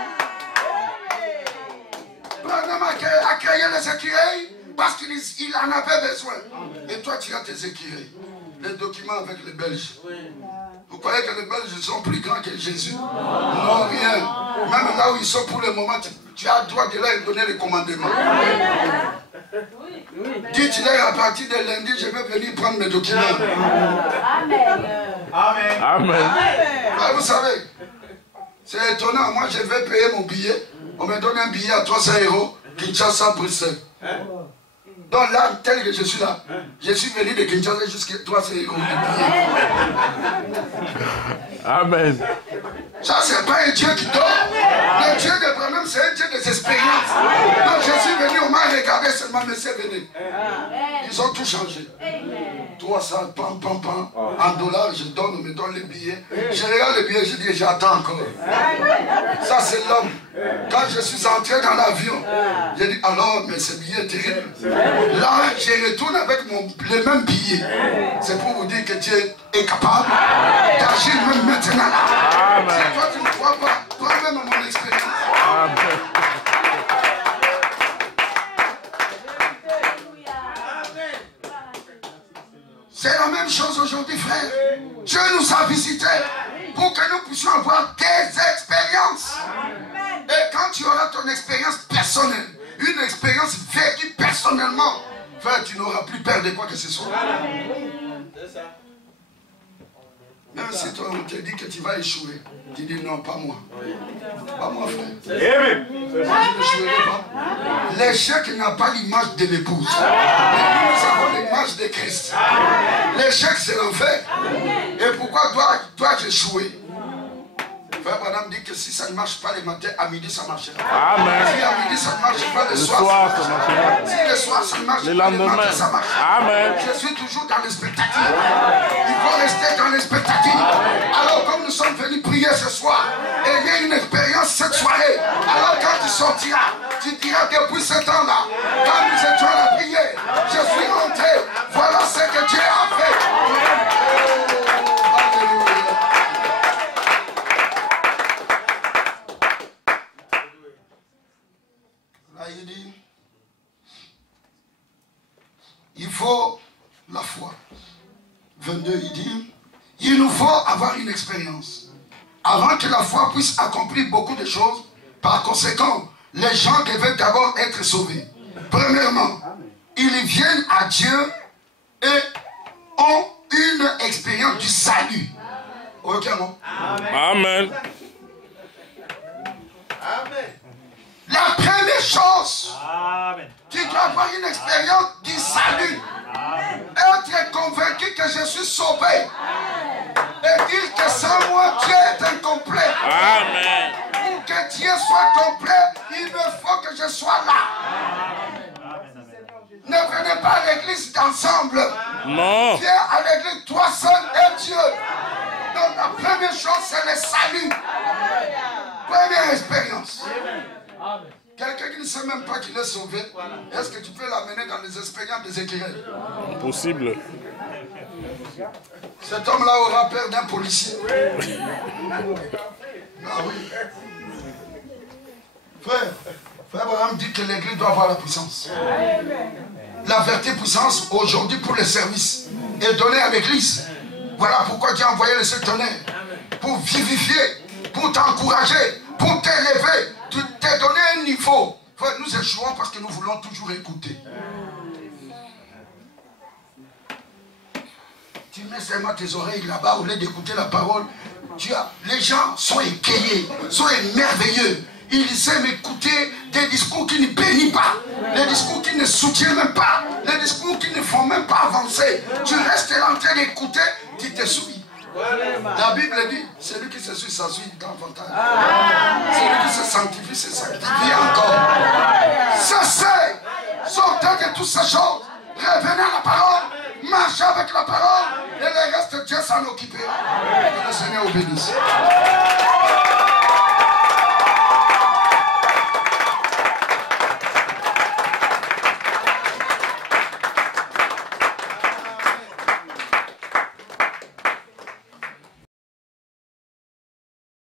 Branham a créé les écureuils parce qu'il en avait besoin. Et toi, tu as tes écureuils. Les documents avec les Belges. Vous croyez que les Belges sont plus grands que Jésus? Non, rien. Même là où ils sont pour le moment, tu as le droit de leur donner les commandements. Dites-leur à partir de lundi, je vais venir prendre mes documents. Amen. Amen. Ah, vous savez, c'est étonnant. Moi, je vais payer mon billet. On me donne un billet à 300 €, Kinshasa, Bruxelles. Donc là, tel que je suis là, je suis venu de Kinshasa jusqu'à 300 € de billet. Amen. Ça, c'est pas un Dieu qui dort. Le Dieu de Branham, c'est un Dieu des expériences. Donc je suis venu, on m'a regardé seulement, mais c'est venu. Ils ont tout changé. 300, pam, pam, pam. En dollars, je donne, on me donne les billets. Je regarde les billets, je dis, j'attends encore. Ça, c'est l'homme. Quand je suis entré dans l'avion, j'ai dit, alors, mais ce billet est terrible. Là, je retourne avec le même billet. C'est pour vous dire que Dieu est capable d'agir même maintenant là. Amen. Si toi, tu ne crois pas, toi même à mon expérience. Amen. C'est la même chose aujourd'hui, frère. Dieu nous a visités pour que nous puissions avoir des expériences. Et quand tu auras ton expérience personnelle, une expérience vécue personnellement, frère, tu n'auras plus peur de quoi que ce soit. Même si toi, on te dit que tu vas échouer, tu dis non, pas moi. Pas moi, frère. Moi, je n'échouerai pas. L'échec n'a pas l'image de l'épouse. Mais nous avons l'image de Christ. L'échec, c'est l'enfer. Et pourquoi dois-je échouer? Frère Branham dit que si ça ne marche pas le matin, à midi ça marchera. Amen. Si à midi ça ne marche pas, le soir ça marchera. Si le soir ça ne marche pas, le matin ça marchera. Amen. Je suis toujours dans l'expectative. Il faut rester dans l'expectative. Alors comme nous sommes venus prier ce soir, et il y a une expérience cette soirée, alors quand tu sortiras, tu diras depuis ce temps-là, quand nous étions à la prière, je suis rentré, voilà ce que Dieu a fait. Il dit, il faut la foi. 22, il dit, il nous faut avoir une expérience. Avant que la foi puisse accomplir beaucoup de choses, par conséquent, les gens devaient d'abord être sauvés. Premièrement, ils viennent à Dieu et ont une expérience du salut. Ok, non? Amen. La première chose, Amen. tu dois avoir une expérience du salut. Être convaincu que je suis sauvé. Et dire que sans moi, Dieu est incomplet. Amen. Pour que Dieu soit complet, il me faut que je sois là. Ne venez pas à l'église d'ensemble. Non. Viens à l'église, toi seul et Dieu. Donc la première chose, c'est le salut. Première expérience. Quelqu'un qui ne sait même pas qu'il est sauvé, est-ce que tu peux l'amener dans les expériences des écureuils? Impossible. Cet homme-là aura peur d'un policier. Ah oui. Frère Abraham dit que l'église doit avoir la puissance. La vérité puissance aujourd'hui pour les services est donnée à l'église. Voilà pourquoi Dieu a envoyé le Saint-Tonnerre. Pour vivifier, pour t'encourager, pour t'élever, te donner un niveau. Frère, nous échouons parce que nous voulons toujours écouter. Tu mets seulement tes oreilles là-bas au lieu d'écouter la parole. Les gens sont équeillés, sont émerveilleux. Ils aiment écouter des discours qui ne bénissent pas, des discours qui ne soutiennent même pas, des discours qui ne font même pas avancer. Tu restes là en train d'écouter, tu te souilles. La Bible dit, celui qui se suit s'assuit davantage. Celui qui se sanctifie se sanctifie encore. Cessez, sortez de toutes ces choses, revenez à la parole, marchez avec la parole, et le reste Dieu s'en occupe. Que le Seigneur vous bénisse.